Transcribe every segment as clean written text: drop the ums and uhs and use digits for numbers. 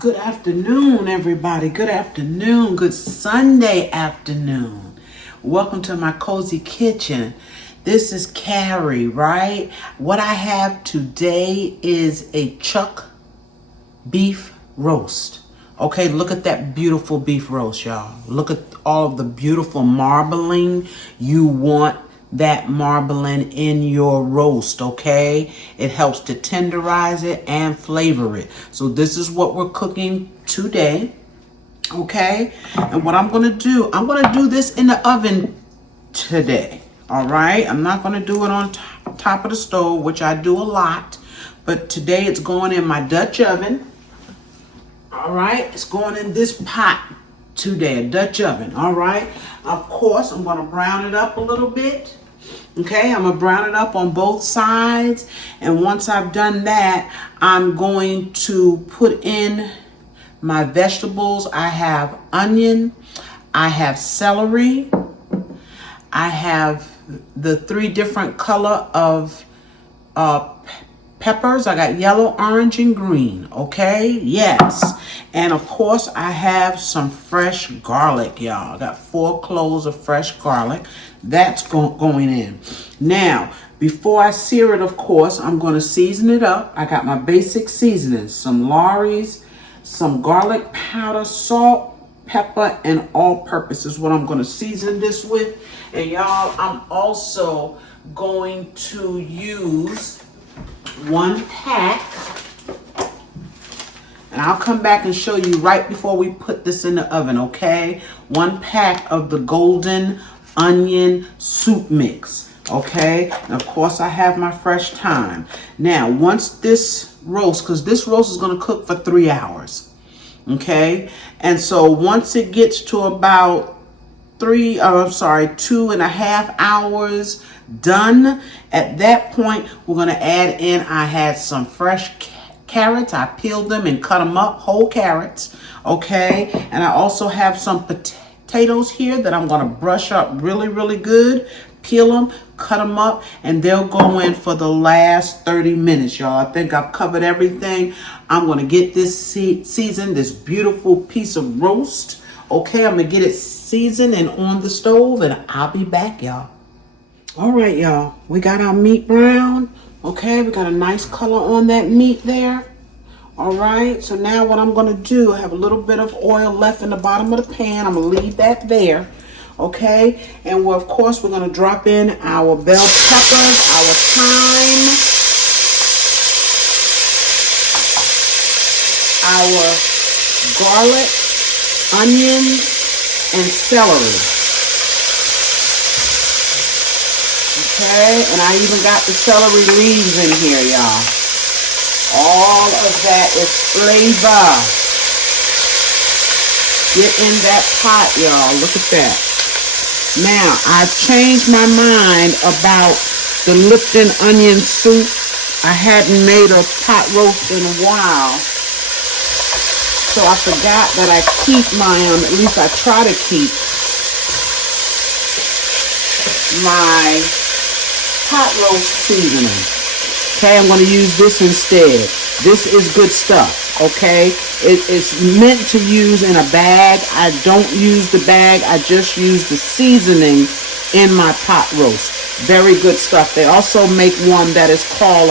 Good afternoon, everybody. Good afternoon. Good Sunday afternoon. Welcome to my cozy kitchen. This is Carrie, right? What I have today is a chuck beef roast. Okay, look at that beautiful beef roast, y'all. Look at all of the beautiful marbling. You want that marbling in your roast, okay? It helps to tenderize it and flavor it. So this is what we're cooking today, okay? And what I'm gonna do this in the oven today, all right? I'm not gonna do it on top of the stove, which I do a lot, but today it's going in my Dutch oven. All right, it's going in this pot today, a Dutch oven. All right, of course, I'm going to brown it up a little bit. Okay, I'm going to brown it up on both sides. And once I've done that, I'm going to put in my vegetables. I have onion, I have celery, I have the 3 different color of peppers. I got yellow, orange, and green. Okay, yes. And of course, I have some fresh garlic, y'all. I got 4 cloves of fresh garlic. That's going in. Now, before I sear it, of course, I'm going to season it up. I got my basic seasonings, some Lawry's, some garlic powder, salt, pepper, and all-purpose is what I'm going to season this with. And y'all, I'm also going to use 1 pack, and I'll come back and show you right before we put this in the oven, okay? 1 pack of the golden onion soup mix, okay? And of course, I have my fresh thyme. Now, once this roast, because this roast is going to cook for 3 hours, okay? And so once it gets to about 2.5 hours done, at that point we're going to add in, I had some fresh carrots. I peeled them and cut them up, whole carrots, okay? And I also have some potatoes here that I'm going to brush up really good, peel them, cut them up, and they'll go in for the last 30 minutes, y'all. I think I've covered everything. I'm going to get this seasoned, this beautiful piece of roast. Okay, I'm going to get it seasoned and on the stove, and I'll be back, y'all. All right, y'all. We got our meat brown. Okay, we got a nice color on that meat there. All right, so now what I'm going to do, I have a little bit of oil left in the bottom of the pan. I'm going to leave that there. Okay, and of course, we're going to drop in our bell peppers, our thyme, our garlic, onions, and celery. Okay, and I even got the celery leaves in here, y'all. All of that is flavor. Get in that pot, y'all. Look at that. Now, I've changed my mind about the Lipton onion soup. I hadn't made a pot roast in a while. So I forgot that I keep my, at least I try to keep my pot roast seasoning. Okay, I'm going to use this instead. This is good stuff, okay? It's meant to use in a bag. I don't use the bag. I just use the seasoning in my pot roast. Very good stuff. They also make one that is called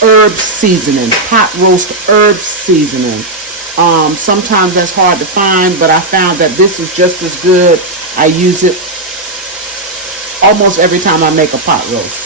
herb seasoning, pot roast herb seasoning. Sometimes that's hard to find, but I found that this is just as good. I use it almost every time I make a pot roast.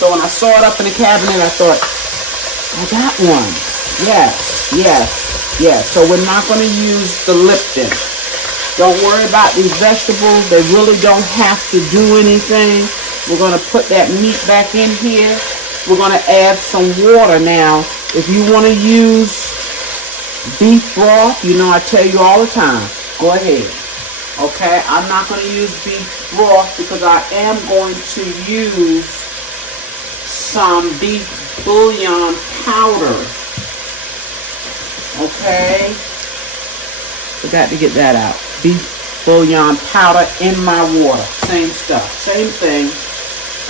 So when I saw it up in the cabinet, I thought, I got one. Yes. So we're not going to use the Lipton. Don't worry about these vegetables. They really don't have to do anything. We're going to put that meat back in here. We're going to add some water now. If you want to use beef broth, you know I tell you all the time, go ahead. Okay, I'm not going to use beef broth because I am going to use some beef bouillon powder. Okay, forgot to get that out. Beef bouillon powder in my water. Same stuff, same thing.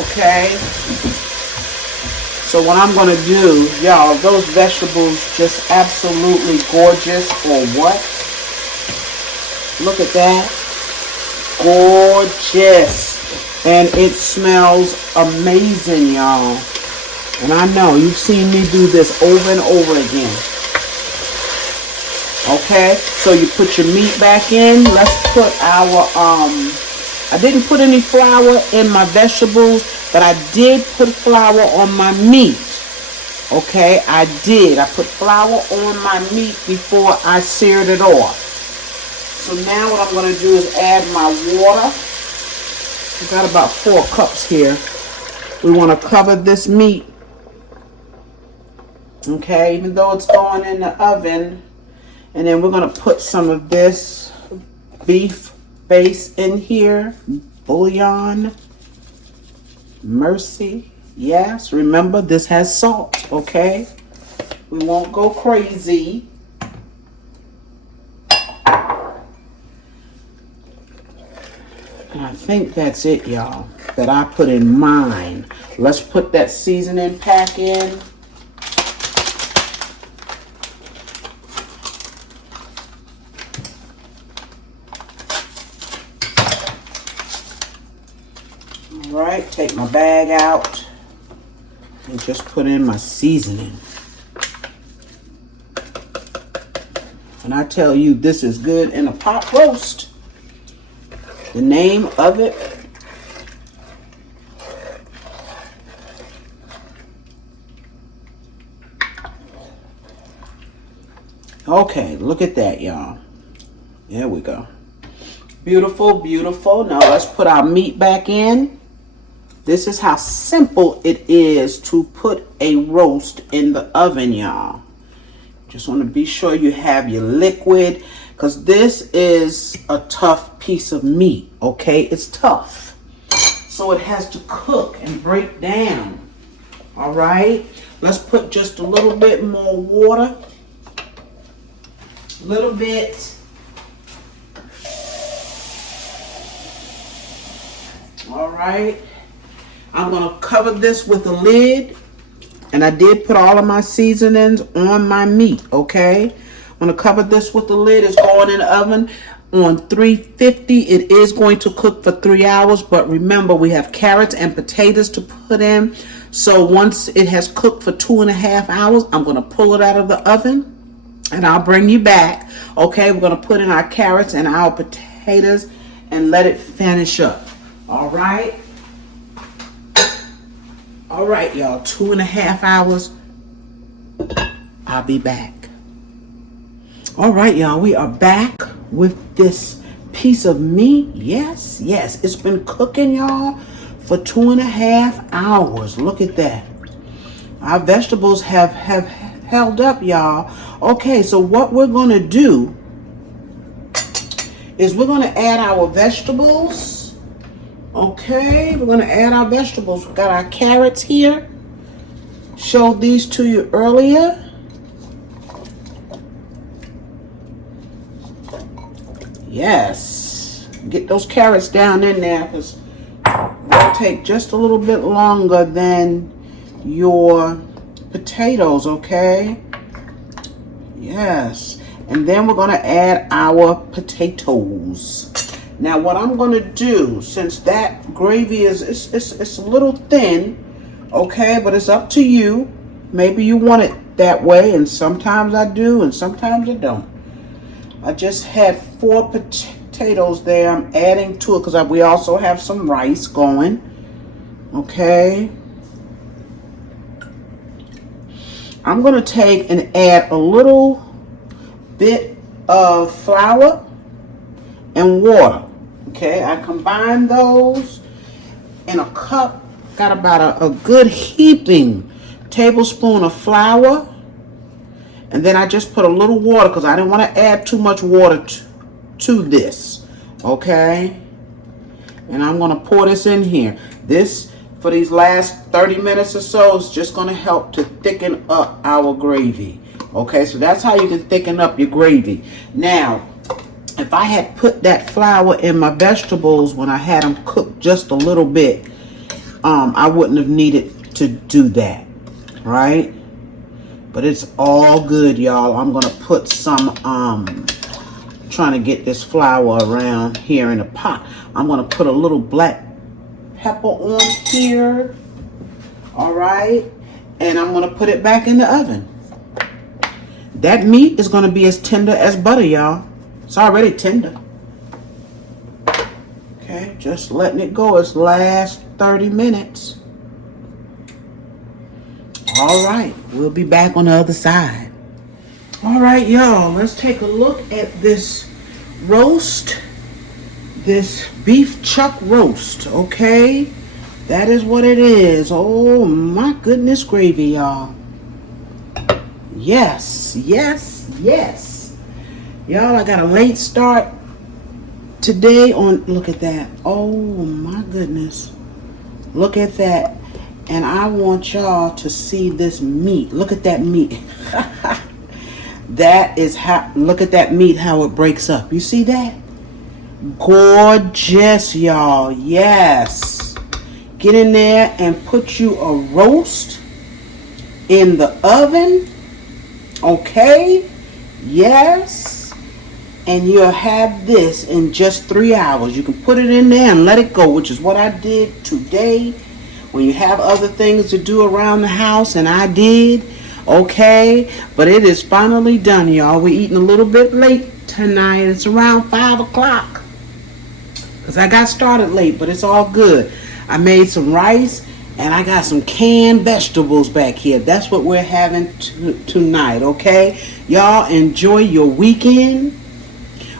Okay, So what I'm going to do, y'all, those vegetables just absolutely gorgeous or what? Look at that. Gorgeous. And it smells amazing, y'all. And I know you've seen me do this over and over again. Okay, so you put your meat back in. Let's put our, I didn't put any flour in my vegetables, but I did put flour on my meat. Okay, I did. I put flour on my meat before I seared it off. So now what I'm going to do is add my water. I've got about 4 cups here. We want to cover this meat. Okay, even though it's going in the oven. And then we're going to put some of this beef base in here. Bouillon. Mercy. Yes, remember this has salt, okay? We won't go crazy. And I think that's it, y'all, that I put in mine. Let's put that seasoning pack in. All right, take my bag out and just put in my seasoning. And I tell you, this is good in a pot roast. The name of it. Okay, look at that, y'all. There we go. Beautiful, beautiful. Now let's put our meat back in. This is how simple it is to put a roast in the oven, y'all. Just want to be sure you have your liquid, because this is a tough piece of meat, okay? It's tough. So it has to cook and break down, all right? Let's put just a little bit more water. A little bit. All right. I'm going to cover this with a lid. And I did put all of my seasonings on my meat, okay? I'm going to cover this with the lid. It's going in the oven on 350. It is going to cook for 3 hours. But remember, we have carrots and potatoes to put in. So once it has cooked for 2.5 hours, I'm going to pull it out of the oven. And I'll bring you back. Okay, we're going to put in our carrots and our potatoes and let it finish up. All right. All right, y'all, 2.5 hours. I'll be back. All right, y'all, we are back with this piece of meat. Yes, yes, it's been cooking, y'all, for 2.5 hours. Look at that. Our vegetables have held up, y'all. Okay, so what we're going to do is we're going to add our vegetables. Okay, we're going to add our vegetables. We've got our carrots here. Showed these to you earlier. Yes. Get those carrots down in there, because they'll take just a little bit longer than your potatoes, okay? Yes. And then we're going to add our potatoes. Now what I'm going to do, since that gravy is it's a little thin, okay, but it's up to you. Maybe you want it that way, and sometimes I do and sometimes I don't. I just had 4 potatoes there. I'm adding to it because we also have some rice going. Okay. I'm going to take and add a little bit of flour and water. Okay, I combine those in a cup. Got about a good heaping tablespoon of flour. And then I just put a little water because I didn't want to add too much water to this. Okay. And I'm going to pour this in here. This, for these last 30 minutes or so, is just going to help to thicken up our gravy. Okay, so that's how you can thicken up your gravy. Now, if I had put that flour in my vegetables when I had them cooked just a little bit, I wouldn't have needed to do that. right? But it's all good, y'all. I'm gonna put some trying to get this flour around here in the pot. I'm gonna put a little black pepper on here, all right, and I'm gonna put it back in the oven. That meat is gonna be as tender as butter, y'all. It's already tender. Okay, just letting it go its last 30 minutes. All right, we'll be back on the other side. All right, y'all, let's take a look at this roast, this beef chuck roast, okay? That is what it is. Oh, my goodness gravy, y'all. Yes, yes, yes. Y'all, I got a late start today on, look at that. Oh, my goodness. Look at that. And I want y'all to see this meat. Look at that meat. That is how, look at that meat, how it breaks up. You see that? Gorgeous, y'all. Yes. Get in there and put you a roast in the oven. Okay. Yes. And you'll have this in just 3 hours. You can put it in there and let it go, which is what I did today. When you have other things to do around the house, and I did, okay? But it is finally done, y'all. We're eating a little bit late tonight. It's around 5 o'clock. Because I got started late, but it's all good. I made some rice, and I got some canned vegetables back here. That's what we're having tonight, okay? Y'all enjoy your weekend.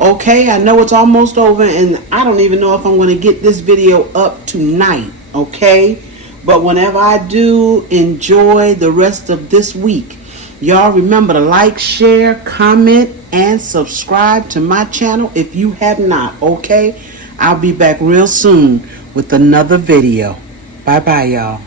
Okay, I know it's almost over, and I don't even know if I'm going to get this video up tonight, okay? But whenever I do, enjoy the rest of this week. Y'all remember to like, share, comment, and subscribe to my channel if you have not, okay? I'll be back real soon with another video. Bye-bye, y'all.